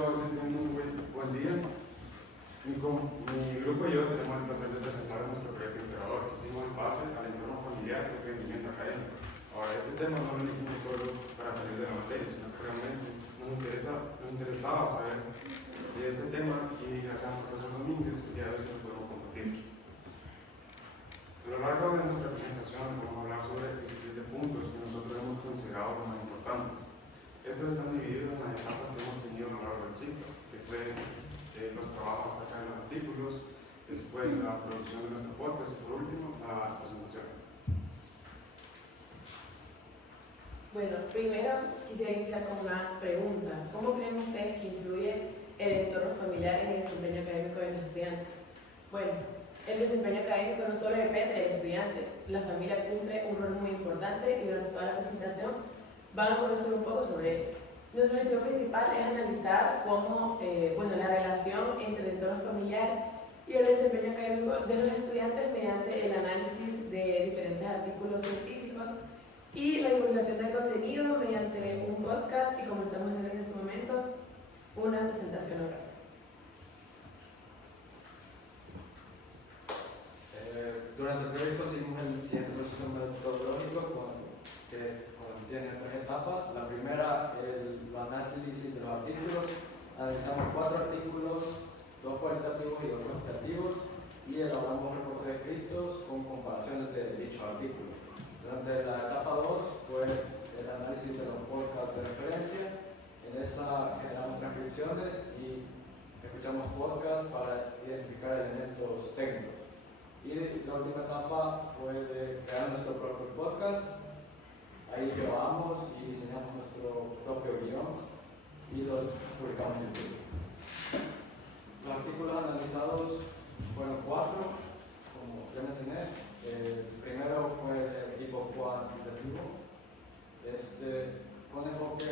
todos tengan un buen día. Mi grupo y yo tenemos el placer de presentar nuestro proyecto integrador. Hicimos en base al entorno familiar y el rendimiento académico. Ahora, este tema no lo elegimos solo para salir de la materia, sino que realmente nos interesaba saber de este tema y gracias al profesor Domínguez, ya hoy se lo podemos compartir. A lo largo de nuestra presentación vamos a hablar sobre 17 puntos que nosotros hemos considerado los más importantes. Estos están divididos en las etapas que hemos tenido a lo largo del ciclo, que fue los trabajos acerca de los artículos, después la producción de nuestro podcast y por último la presentación. Bueno, primero quisiera iniciar con una pregunta. ¿Cómo creen ustedes que influye el entorno familiar en el desempeño académico de los estudiantes? Bueno, el desempeño académico no solo depende del estudiante, la familia cumple un rol muy importante y durante toda la presentación van a conocer un poco sobre ello. Nuestro objetivo principal es analizar cómo la relación entre el entorno familiar y el desempeño académico de los estudiantes mediante el análisis de diferentes artículos científicos y la divulgación del contenido mediante un podcast y, como estamos haciendo en este momento, una presentación oral. Durante el proyecto seguimos el siguiente proceso metodológico que contiene 3 etapas. La primera, el análisis de los artículos. Analizamos 4 artículos, 2 cualitativos y 2 cuantitativos, y elaboramos reportes escritos con comparaciones de dichos artículos. Durante la etapa 2 fue el análisis de los podcasts de referencia. En esa generamos transcripciones y escuchamos podcasts para identificar elementos técnicos. Y la última etapa fue de crear nuestro propio podcast. Ahí grabamos y diseñamos nuestro propio guión y lo publicamos en YouTube. Los artículos analizados fueron 4, como ya mencioné. El primero fue el tipo cuantitativo, con enfoque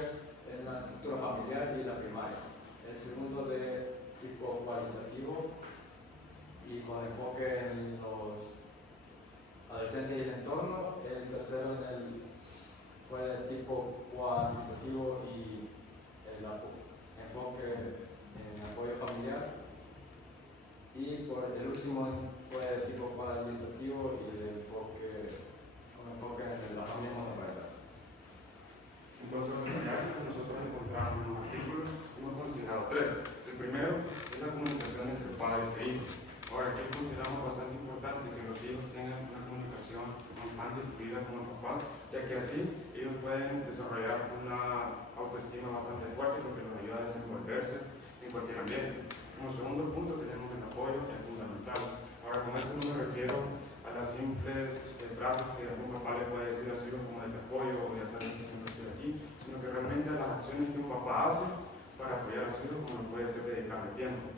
en la estructura familiar y la primaria. El segundo de tipo cualitativo y con enfoque en los adolescentes y el entorno. El tercero fue de tipo cuantitativo y el enfoque en apoyo familiar. Y el último fue de tipo cualitativo y con enfoque en la familia monoparental. En cuanto a los diarios, nosotros encontramos en los artículos, hemos considerado 3. El primero es la comunicación entre padres e hijos. Ahora, aquí consideramos bastante importante que los hijos tengan una comunicación constante y fluida con los papás, ya que así ellos pueden desarrollar una autoestima bastante fuerte porque los ayuda a desenvolverse en cualquier ambiente. Como segundo punto tenemos el apoyo, que es fundamental. Ahora, con esto no me refiero a las simples frases que un papá le puede decir a su hijo como de te apoyo o ya sabes que siempre estoy aquí, sino que realmente a las acciones que un papá hace para apoyar a su hijo, como lo puede ser dedicarle tiempo.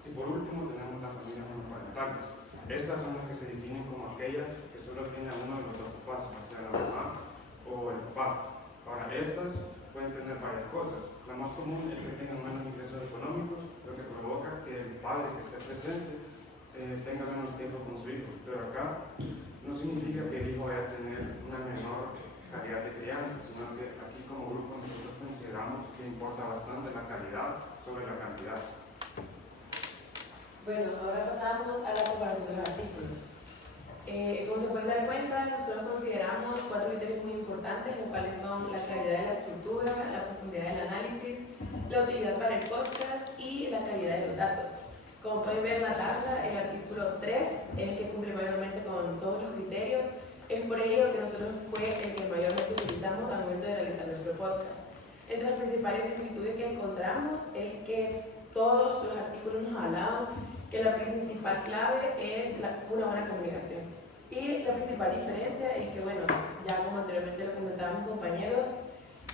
Y por último tenemos las familias monoparentales. Estas son las que se definen como aquellas que solo tiene a uno de los dos papás, ya sea la mamá o el papá. Ahora, estas pueden tener varias cosas. La más común es que tengan menos ingresos económicos, lo que provoca que el padre que esté presente tenga menos tiempo con su hijo. Pero acá no significa que el hijo vaya a tener una menor calidad de crianza, sino que aquí como grupo nosotros consideramos que importa bastante la calidad sobre la cantidad. Bueno, ahora pasamos a la comparación de los artículos. Como se pueden dar cuenta, nosotros consideramos 4 criterios muy importantes, los cuales son la calidad de la estructura, la profundidad del análisis, la utilidad para el podcast y la calidad de los datos. Como pueden ver en la tabla, el artículo 3 es el que cumple mayormente con todos los criterios. Es por ello que nosotros fue el que mayormente utilizamos al momento de realizar nuestro podcast. Entre las principales similitudes que encontramos es que todos los artículos nos hablaban que la principal clave es una buena comunicación. Y la principal diferencia es que, bueno, ya como anteriormente lo comentaban mis compañeros,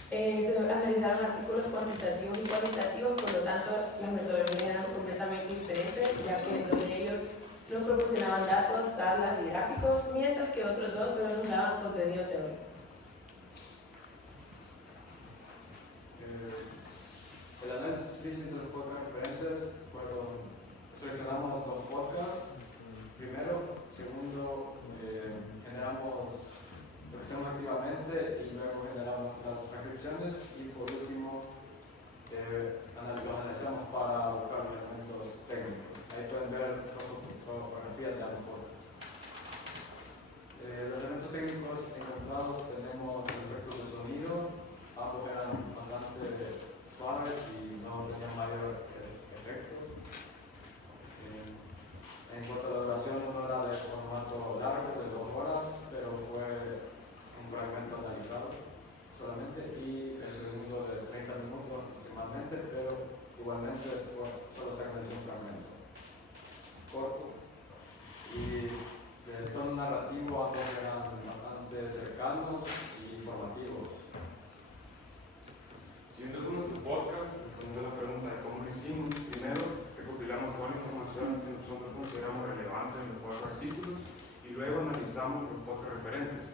se analizaron artículos cuantitativos y cualitativos, por lo tanto las metodologías eran completamente diferentes, ya que dos de ellos nos proporcionaban datos, tablas y gráficos, mientras que otros dos solo nos daban contenido teórico. El análisis de los podcasts referentes seleccionamos 2 podcasts. Primero, segundo, lo escuchamos activamente y luego generamos las transcripciones y por último los normalmente solo se analiza un fragmento corto. Y del tono narrativo ambos eran bastante cercanos y informativos. Siguiendo con nuestro podcast, respondiendo a la pregunta de cómo lo hicimos, primero recopilamos toda la información que nosotros consideramos relevante en los 4 artículos y luego analizamos los podcast referentes.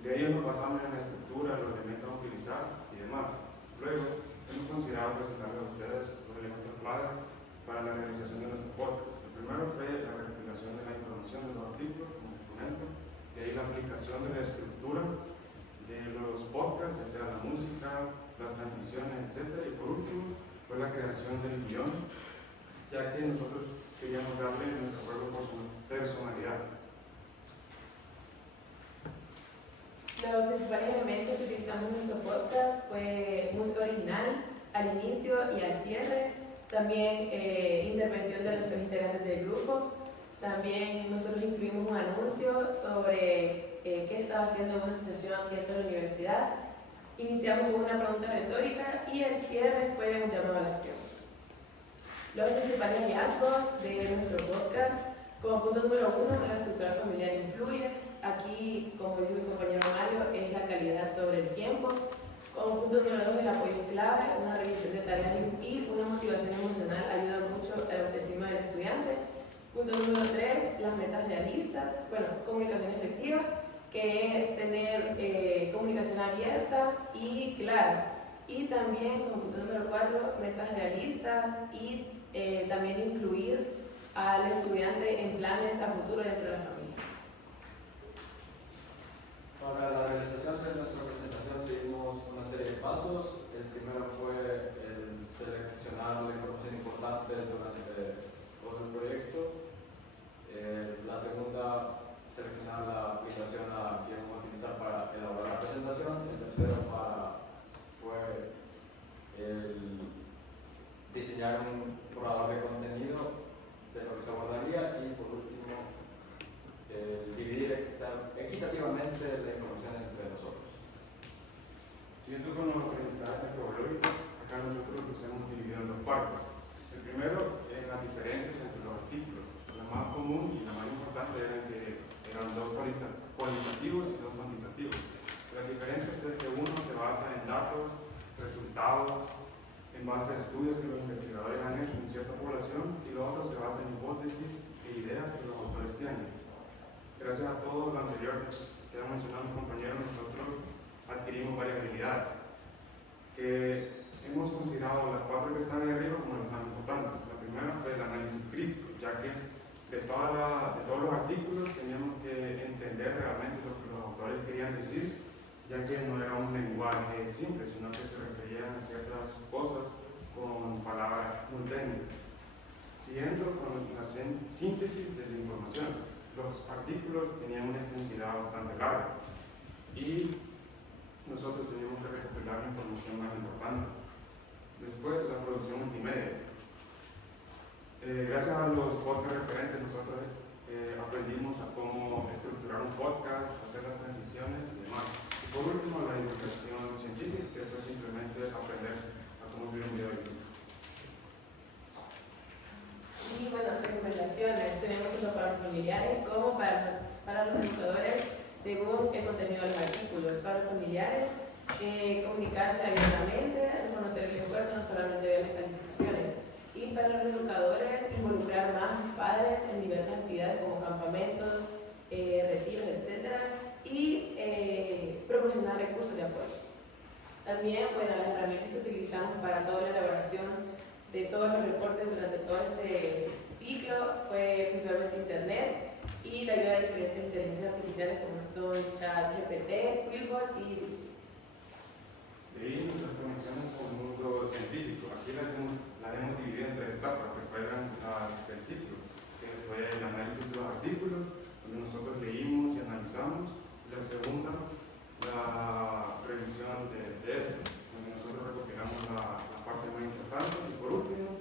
De ellos nos basamos en la estructura, los elementos a utilizar y demás. Luego, hemos considerado presentarles a ustedes los elementos clave para la realización de nuestro podcast. El primero fue la recopilación de la información de los artículos como exponente, de ahí la aplicación de la estructura de los podcasts, ya sea la música, las transiciones, etc. Y por último, fue la creación del guión, ya que nosotros queríamos darle a nuestro juego personalidad. Los principales elementos que utilizamos en nuestro podcast fue música original al inicio y al cierre, también intervención de los 3 integrantes del grupo. También nosotros incluimos un anuncio sobre qué estaba haciendo una asociación dentro de la universidad. Iniciamos con una pregunta retórica y el cierre fue un llamado a la acción. Los principales hallazgos de nuestro podcast, como punto número 1, la estructura familiar influye. Aquí, como dijo mi compañero Mario, es la calidad sobre el tiempo. Como punto número 2, el apoyo clave, una revisión de tareas y una motivación emocional ayuda mucho a la autoestima del estudiante. Punto número 3, las metas realistas, comunicación efectiva, que es tener comunicación abierta y clara. Y también, como punto número 4, metas realistas y también incluir al estudiante en planes a futuro dentro de la familia. Para la realización de nuestra presentación seguimos una serie de pasos. El primero fue el seleccionar la información importante durante todo el proyecto. La segunda, seleccionar la aplicación que vamos a utilizar para elaborar la presentación. El tercero fue el diseñar un borrador de contenido de lo que se abordaría y por último dividir equitativamente la información entre nosotros. Siguiendo con los aprendizajes metodológicos, acá nosotros los hemos dividido en 2 partes. El primero es las diferencias entre los artículos. La más común y la más importante eran 2 cualitativos y 2 cuantitativos. Las diferencias es que uno se basa en datos, resultados, en base a estudios que los investigadores han hecho en cierta población, y lo otro se basa en hipótesis e ideas que los autores tienen. Gracias a todo lo anterior que han mencionado mis compañeros, nosotros adquirimos varias habilidades que hemos considerado las 4 que están ahí arriba como las más importantes. La primera fue el análisis crítico, ya que de todos los artículos teníamos que entender realmente lo que los autores querían decir, ya que no era un lenguaje simple, sino que se referían a ciertas cosas con palabras muy técnicas. Siguiendo con la síntesis de la información, los artículos tenían una extensidad bastante larga y nosotros teníamos que recopilar la información más importante. Después, la producción multimedia. Gracias a los podcasts referentes, nosotros aprendimos a cómo estructurar un podcast, hacer las transiciones y demás. Y por último, la divulgación científica, que fue simplemente aprender a cómo subir un video de YouTube. Y recomendaciones tenemos tanto para los familiares como para los educadores según el contenido de los artículos. Para los familiares, comunicarse abiertamente, reconocer el esfuerzo, no solamente ver las calificaciones. Y para los educadores, involucrar más a los padres en diversas actividades como campamentos, retiros, etc. Y proporcionar recursos de apoyo. También, las herramientas que utilizamos para toda la elaboración de todos los reportes durante todo este ciclo fue principalmente Internet y la ayuda de diferentes inteligencias artificiales como son ChatGPT, Quillbot y DeepSeek. De ahí nuestras conexiones con el mundo científico. Aquí las hemos dividido en 3 etapas, que fueron las del ciclo, que fue el análisis de los artículos, donde nosotros leímos y analizamos. La segunda, la revisión de esto, donde nosotros recopilamos la parte más importante. Y por último,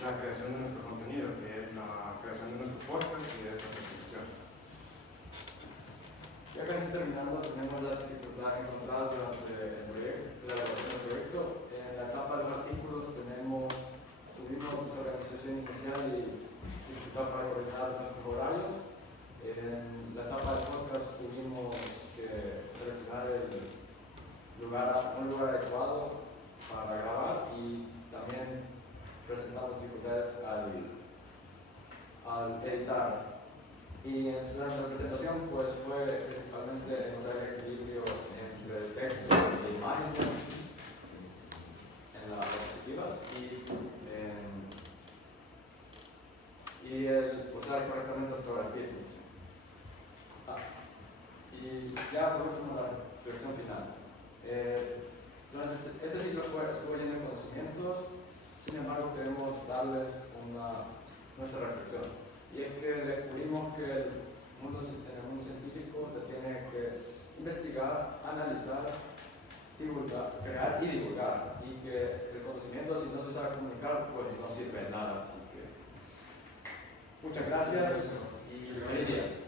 la creación de nuestro contenido, que es la creación de nuestro podcast y de esta presentación. Ya casi terminando, tenemos las dificultades encontradas durante la elaboración del proyecto. En la etapa de los artículos tenemos dificultad para coordinar nuestros horarios. En la etapa de podcast tuvimos que seleccionar un lugar adecuado para grabar y también presentamos dificultades al editar. Y durante la presentación pues fue principalmente encontrar el equilibrio entre el texto e imágenes en las diapositivas y el usar correctamente ortografía. Y ya por último la reflexión final. Durante este ciclo estuvo lleno de conocimientos, sin embargo queremos darles nuestra reflexión. Y es que descubrimos que en el mundo científico se tiene que investigar, analizar, divulgar, crear y divulgar. Y que el conocimiento, si no se sabe comunicar, pues no sirve de nada. Así que muchas gracias y feliz día.